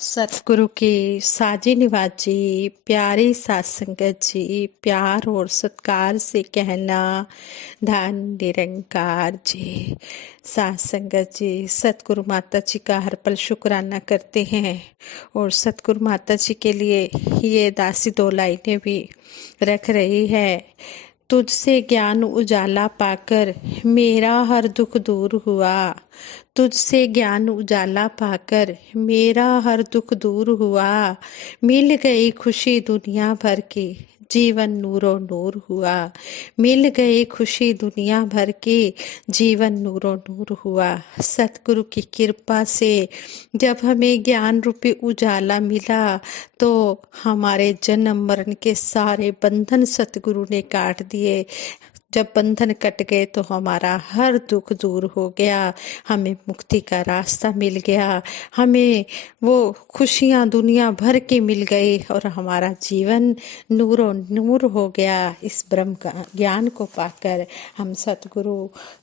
सतगुरु की साजी निवाज जी, प्यारी सात संगत जी, प्यार और सत्कार से कहना धन निरंकार जी। सात संगत जी सतगुरु माता जी का हर पल शुक्राना करते हैं और सतगुरु माता जी के लिए ये दासी दो लाइनें भी रख रही है। तुझसे ज्ञान उजाला पाकर मेरा हर दुख दूर हुआ। तुझसे ज्ञान उजाला पाकर मेरा हर दुख दूर हुआ। मिल गई खुशी दुनिया भर की, जीवन नूरो नूर हुआ। मिल गई खुशी दुनिया भर की, जीवन नूरो नूर हुआ। सतगुरु की कृपा से जब हमें ज्ञान रूपी उजाला मिला तो हमारे जन्म मरण के सारे बंधन सतगुरु ने काट दिए। जब बंधन कट गए तो हमारा हर दुख दूर हो गया, हमें मुक्ति का रास्ता मिल गया, हमें वो खुशियां दुनिया भर की मिल गई और हमारा जीवन नूरो नूर हो गया। इस ब्रह्म का ज्ञान को पाकर हम सतगुरु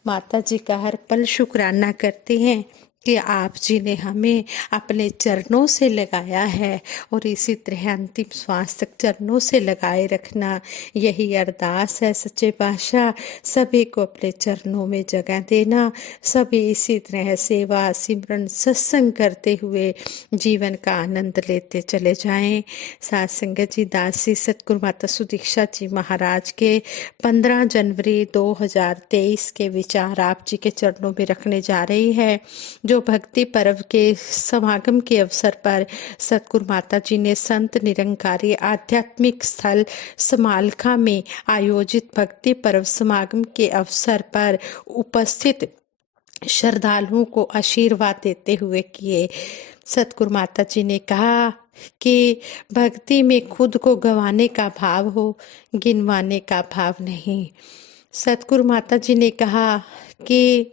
माता जी का हर पल शुक्राना करते हैं कि आप जी ने हमें अपने चरणों से लगाया है और इसी तरह अंतिम श्वास तक चरणों से लगाए रखना। यही अरदास है सच्चे पातशाह, सभी को अपने चरणों में जगह देना। सभी इसी तरह सेवा सिमरन सत्संग करते हुए जीवन का आनंद लेते चले जाएं। सात संगत जी दासी सतगुरु माता सुदीक्षा जी महाराज के 15 जनवरी 2023 के विचार आप जी के चरणों में रखने जा रही है। जो भक्ति पर्व के समागम के अवसर पर सतगुरु माता जी ने संत निरंकारी आध्यात्मिक स्थल समालखा में आयोजित भक्ति पर्व समागम के अवसर पर उपस्थित श्रद्धालुओं को आशीर्वाद देते हुए किए। सतगुरु माता जी ने कहा कि भक्ति में खुद को गंवाने का भाव हो, गिनवाने का भाव नहीं। सतगुरु माता जी ने कहा कि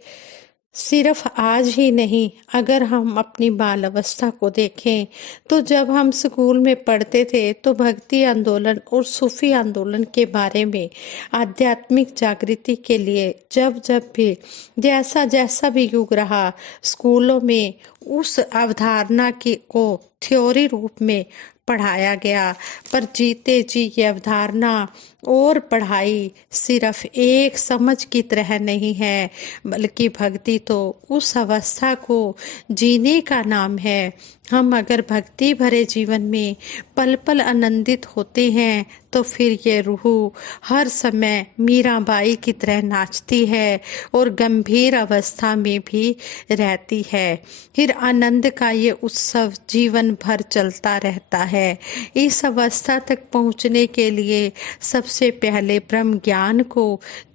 सिर्फ आज ही नहीं, अगर हम अपनी बाल अवस्था को देखें तो जब हम स्कूल में पढ़ते थे तो भक्ति आंदोलन और सूफी आंदोलन के बारे में आध्यात्मिक जागृति के लिए जब जब भी जैसा जैसा भी युग रहा, स्कूलों में उस अवधारणा की को थ्योरी रूप में पढ़ाया गया। पर जीते जी ये अवधारणा और पढ़ाई सिर्फ एक समझ की तरह नहीं है, बल्कि भक्ति तो उस अवस्था को जीने का नाम है। हम अगर भक्ति भरे जीवन में पल पल आनंदित होते हैं तो फिर ये रूह हर समय मीराबाई की तरह नाचती है और गंभीर अवस्था में भी रहती है। फिर आनंद का ये उत्सव जीवन भर चलता रहता है। इस अवस्था तक पहुंचने के लिए सबसे पहले ब्रह्म ज्ञान को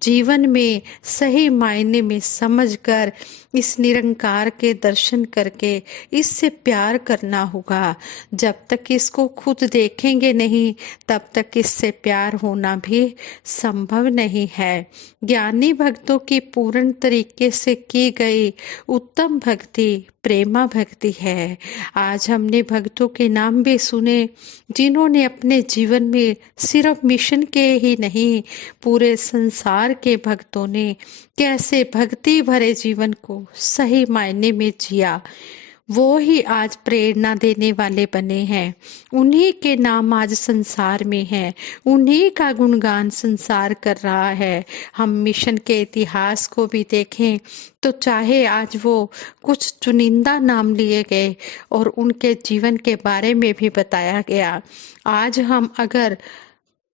जीवन में सही मायने में समझकर इस निरंकार के दर्शन करके इससे प्यार करना होगा। जब तक इसको खुद देखेंगे नहीं तब तक इससे प्यार होना भी संभव नहीं है। ज्ञानी भक्तों की पूर्ण तरीके से की गई उत्तम भक्ति प्रेमा भक्ति है। आज हमने भक्तों के नाम भी सुने जिन्होंने अपने जीवन में सिर्फ मिशन के ही नहीं, पूरे संसार के भक्तों ने कैसे भक्ति भरे जीवन को सही मायने में जिया, वो ही आज प्रेरणा देने वाले बने हैं। उन्हीं के नाम आज संसार में है, उन्हीं का गुणगान संसार कर रहा है। हम मिशन के इतिहास को भी देखें तो चाहे आज वो कुछ चुनिंदा नाम लिए गए और उनके जीवन के बारे में भी बताया गया, आज हम अगर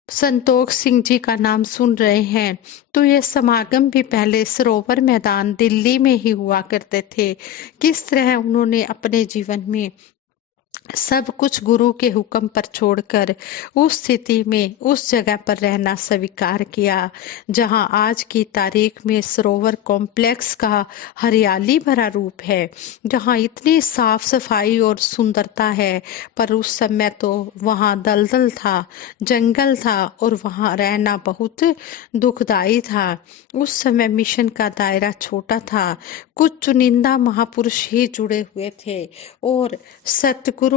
संतोष सिंह जी का नाम सुन रहे हैं तो ये समागम भी पहले सरोवर मैदान दिल्ली में ही हुआ करते थे। किस तरह उन्होंने अपने जीवन में सब कुछ गुरु के हुक्म पर छोड़कर उस स्थिति में उस जगह पर रहना स्वीकार किया जहां आज की तारीख में सरोवर कॉम्प्लेक्स का हरियाली भरा रूप है, जहां इतनी साफ सफाई और सुंदरता है। पर उस समय तो वहां दलदल था, जंगल था और वहां रहना बहुत दुखदाई था। उस समय मिशन का दायरा छोटा था, कुछ चुनिंदा महापुरुष ही जुड़े हुए थे और सतगुरु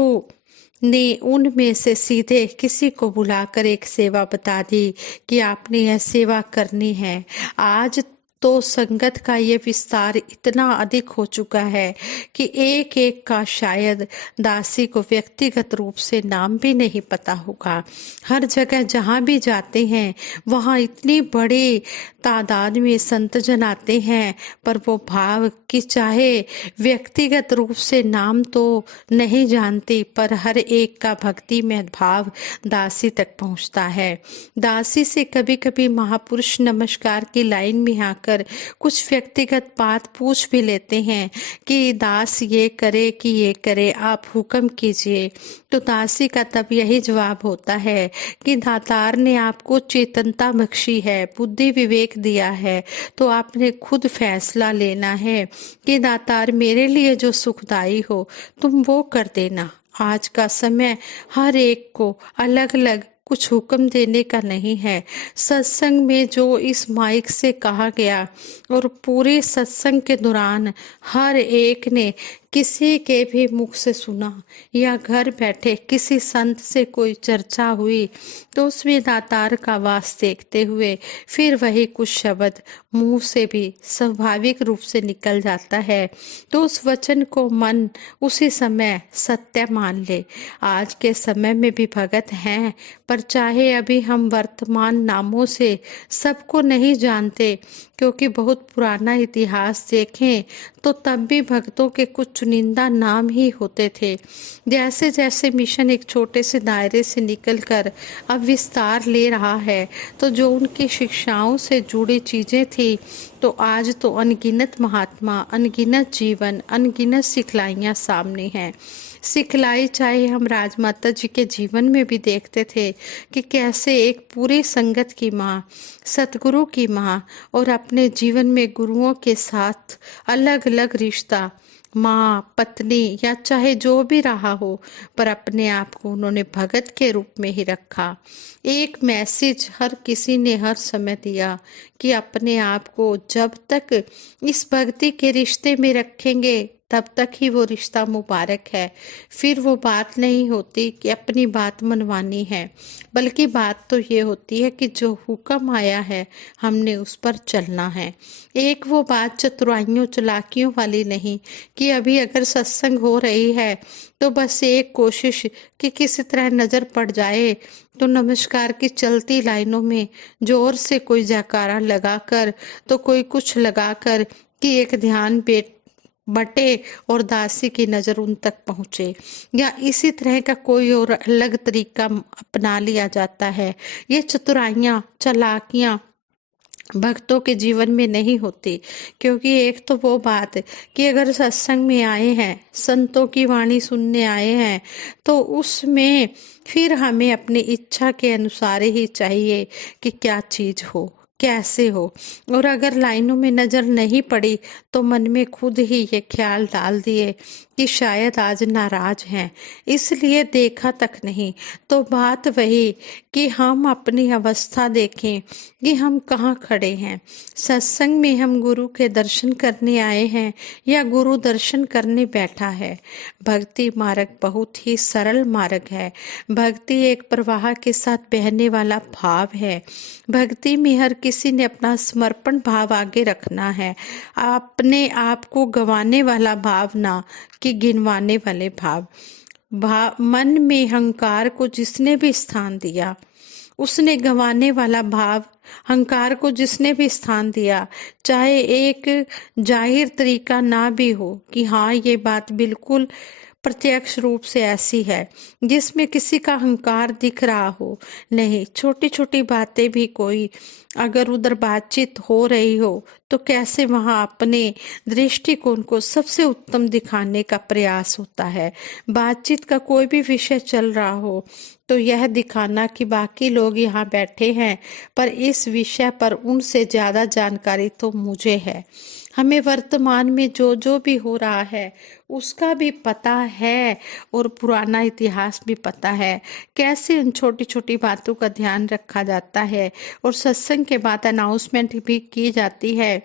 ने उनमें से सीधे किसी को बुलाकर एक सेवा बता दी कि आपने यह सेवा करनी है। आज तो संगत का ये विस्तार इतना अधिक हो चुका है कि एक एक का शायद दासी को व्यक्तिगत रूप से नाम भी नहीं पता होगा। हर जगह जहाँ भी जाते हैं वहाँ इतनी बड़ी तादाद में संत जन आते हैं, पर वो भाव कि चाहे व्यक्तिगत रूप से नाम तो नहीं जानती, पर हर एक का भक्ति में भाव दासी तक पहुँचता है। दासी से कभी कभी महापुरुष नमस्कार की लाइन में आकर कुछ व्यक्तिगत बात पूछ भी लेते हैं कि दास ये करे कि ये करे, आप हुक्म कीजिए। तो दासी का तब यही जवाब होता है कि दातार ने आपको चेतनता बख्शी है, बुद्धि विवेक दिया है, तो आपने खुद फैसला लेना है कि दातार मेरे लिए जो सुखदाई हो तुम वो कर देना। आज का समय हर एक को अलग अलग कुछ हुक्म देने का नहीं है। सत्संग में जो इस माइक से कहा गया और पूरे सत्संग के दौरान हर एक ने किसी के भी मुख से सुना या घर बैठे किसी संत से कोई चर्चा हुई तो उसमें दातार का वास देखते हुए फिर वही कुछ शब्द मुंह से भी स्वाभाविक रूप से निकल जाता है, तो उस वचन को मन उसी समय सत्य मान ले। आज के समय में भी भगत हैं, पर चाहे अभी हम वर्तमान नामों से सबको नहीं जानते, क्योंकि बहुत पुराना इतिहास देखें तो तब भी भक्तों के कुछ चुनिंदा नाम ही होते थे। जैसे जैसे मिशन एक छोटे से दायरे से निकलकर अब विस्तार ले रहा है, तो जो उनकी शिक्षाओं से जुड़ी चीजें थी, तो आज तो अनगिनत महात्मा, अनगिनत जीवन, अनगिनत सिखलाइयाँ सामने हैं। सिखलाई चाहे हम राजमाता जी के जीवन में भी देखते थे कि कैसे एक पूरी संगत की माँ, सतगुरु की माँ और अपने जीवन में गुरुओं के साथ अलग अलग रिश्ता, माँ पत्नी या चाहे जो भी रहा हो, पर अपने आप को उन्होंने भगत के रूप में ही रखा। एक मैसेज हर किसी ने हर समय दिया कि अपने आप को जब तक इस भक्ति के रिश्ते में रखेंगे तब तक ही वो रिश्ता मुबारक है। फिर वो बात नहीं होती कि अपनी बात मनवानी है, बल्कि बात तो ये होती है कि जो हुक्म आया है हमने उस पर चलना है। एक वो बात चतुराइयों चालाकियों वाली नहीं कि अभी अगर सत्संग हो रही है तो बस एक कोशिश कि किसी तरह नजर पड़ जाए तो नमस्कार की चलती लाइनों में जोर से कोई जयकारा लगाकर, तो कोई कुछ लगाकर कि एक ध्यान बटे और दासी की नजर उन तक पहुंचे, या इसी तरह का कोई और अलग तरीका अपना लिया जाता है। ये चतुराइयां चालाकियां भक्तों के जीवन में नहीं होती, क्योंकि एक तो वो बात कि अगर सत्संग में आए हैं, संतों की वाणी सुनने आए हैं, तो उसमें फिर हमें अपनी इच्छा के अनुसार ही चाहिए कि क्या चीज हो, कैसे हो। और अगर लाइनों में नजर नहीं पड़ी तो मन में खुद ही ये ख्याल डाल दिए कि शायद आज नाराज हैं, इसलिए देखा तक नहीं। तो बात वही कि हम अपनी अवस्था देखें कि हम कहाँ खड़े हैं। सत्संग में हम गुरु के दर्शन करने आए हैं या गुरु दर्शन करने बैठा है। भक्ति मार्ग बहुत ही सरल मार्ग है। भक्ति एक प्रवाह के साथ बहने वाला भाव है। भक्ति में हर किसी ने अपना समर्पण भाव आगे रखना है, अपने आप को गंवाने वाला भाव ना कि गिनवाने वाले भाव। मन में अहंकार को जिसने भी स्थान दिया उसने गंवाने वाला भाव, अहंकार को जिसने भी स्थान दिया, चाहे एक जाहिर तरीका ना भी हो कि हाँ ये बात बिल्कुल प्रत्यक्ष रूप से ऐसी है जिसमें किसी का अहंकार दिख रहा हो, नहीं, छोटी छोटी बातें भी कोई अगर उधर बातचीत हो रही हो तो कैसे वहां अपने दृष्टिकोण को सबसे उत्तम दिखाने का प्रयास होता है। बातचीत का कोई भी विषय चल रहा हो तो यह दिखाना कि बाकी लोग यहाँ बैठे हैं, पर इस विषय पर उनसे ज्यादा जानकारी तो मुझे है। हमें वर्तमान में जो जो भी हो रहा है उसका भी पता है और पुराना इतिहास भी पता है, कैसे उन छोटी छोटी बातों का ध्यान रखा जाता है। और सत्संग के बाद अनाउंसमेंट भी की जाती है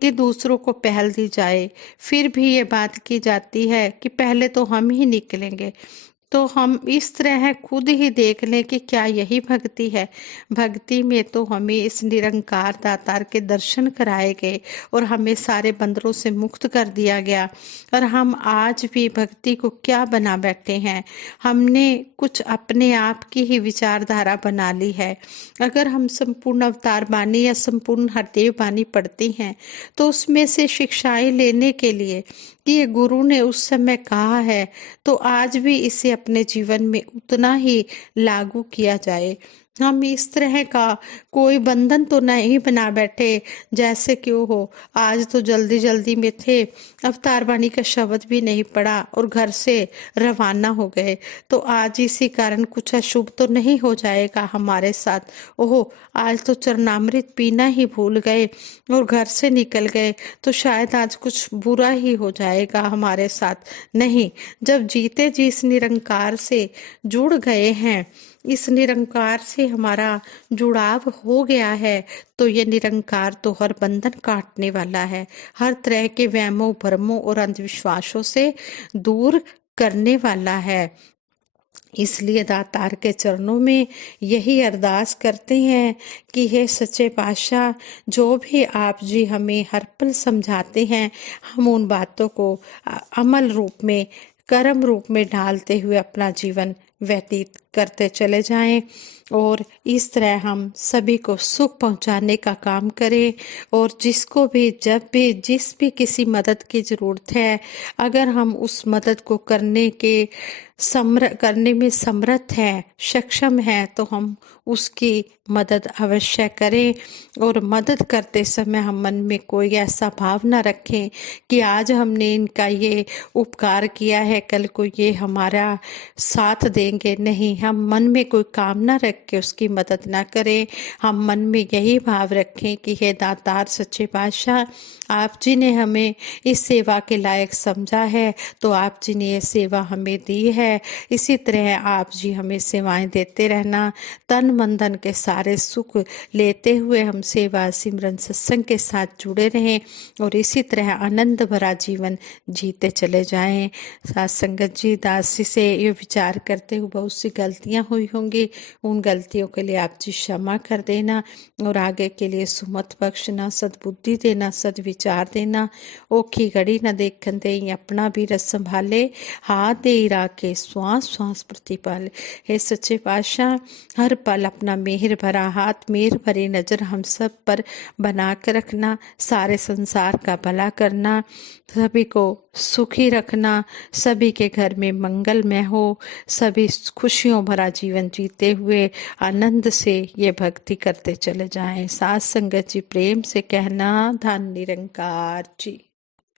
कि दूसरों को पहल दी जाए, फिर भी ये बात की जाती है कि पहले तो हम ही निकलेंगे। तो हम इस तरह खुद ही देख लें कि क्या यही भक्ति है। भक्ति में तो हमें इस निरंकार दातार के दर्शन कराए गए और हमें सारे बंधनों से मुक्त कर दिया गया। और हम आज भी भक्ति को क्या बना बैठे हैं, हमने कुछ अपने आप की ही विचारधारा बना ली है। अगर हम संपूर्ण अवतार बानी या संपूर्ण हरदेव बानी पढ़ते हैं तो उसमें से शिक्षाएं लेने के लिए कि ये गुरु ने उस समय कहा है तो आज भी इसे अपने जीवन में उतना ही लागू किया जाए। हम इस तरह का कोई बंधन तो नहीं बना बैठे जैसे क्यों हो। आज तो जल्दी जल्दी में थे, अवतार वाणी का शब्द भी नहीं पड़ा और घर से रवाना हो गए। तो आज इसी कारण कुछ अशुभ तो नहीं हो जाएगा हमारे साथ। ओहो, आज तो चरणामृत पीना ही भूल गए और घर से निकल गए तो शायद आज कुछ बुरा ही हो जाएगा हमारे साथ। नहीं, जब जीते जी इस निरंकार से जुड़ गए हैं, इस निरंकार से हमारा जुड़ाव हो गया है, तो ये निरंकार तो हर बंधन काटने वाला है, हर तरह के वहमों भ्रमों और अंधविश्वासों से दूर करने वाला है। इसलिए दातार के चरणों में यही अरदास करते हैं कि हे सच्चे पातशाह, जो भी आप जी हमें हर पल समझाते हैं, हम उन बातों को अमल रूप में, कर्म रूप में ढालते हुए अपना जीवन व्यतीत करते चले जाएं और इस तरह हम सभी को सुख पहुंचाने का काम करें। और जिसको भी जब भी जिस भी किसी मदद की जरूरत है, अगर हम उस मदद को करने में समर्थ हैं, सक्षम हैं, तो हम उसकी मदद अवश्य करें। और मदद करते समय हम मन में कोई ऐसा भाव न रखें कि आज हमने इनका ये उपकार किया है, कल को ये हमारा साथ देंगे। नहीं, हम मन में कोई कामना रख के उसकी मदद ना करें। हम मन में यही भाव रखें कि हे दातार सच्चे पातशाह, आप जी ने हमें इस सेवा के लायक समझा है तो आप जी ने ये सेवा हमें दी है। इसी तरह आप जी हमें सेवाएं देते रहना, तन मन धन के सारे सुख लेते हुए हम सेवा सिमरन सत्संग के साथ जुड़े रहें और इसी तरह आनंद भरा जीवन जीते चले जाएं। साथ संगत जी, दासी से ये विचार करते हुए बहुत सी गलतियां हुई होंगी, उन गलतियों के लिए आप जी क्षमा कर देना और आगे के लिए सुमत बख्शना, सद्बुद्धि देना, सद्विचार देना। ओखी घड़ी न देखन दे अपना भी रस संभाले, हाथ दे राके श्वास श्वास प्रतिपाले। हे सच्चे पातशाह, हर पल अपना मेहर भरा हाथ, मेहर भरी नजर हम सब पर बना कर रखना, सारे संसार का भला करना, सभी को सुखी रखना, सभी के घर में मंगलमय हो, सभी खुशियों भरा जीवन जीते हुए आनंद से ये भक्ति करते चले जाएं। साथ संगत जी प्रेम से कहना, धन निरंकार जी।